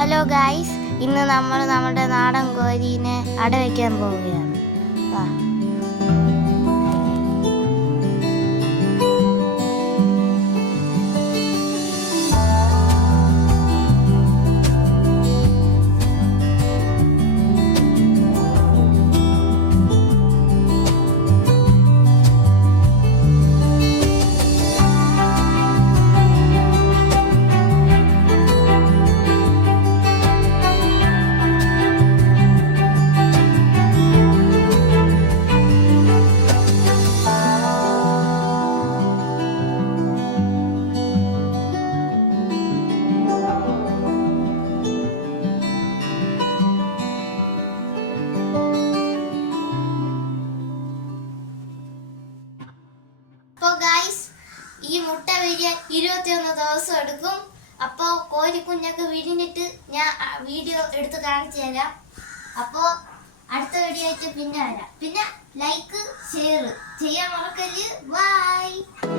Hello guys, ഇന്ന് നമ്മൾ നമ്മുടെ നാടൻ കോഴീനെ അടവയ്ക്കാൻ പോവുകയാണ്. വാ. അപ്പോൾ ഗായ്സ്, ഈ മുട്ട വിരിയാൻ 21 ദിവസം എടുക്കും. അപ്പോൾ കോഴിക്കുഞ്ഞൊക്കെ വിരിഞ്ഞിട്ട് ഞാൻ വീഡിയോ എടുത്ത് കാണിച്ചു തരാം. അപ്പോൾ അടുത്ത വീഡിയോ ആയിട്ട് പിന്നെ വരാം. പിന്നെ ലൈക്ക് ഷെയർ ചെയ്യാൻ മറക്കല്ല്. ബൈ.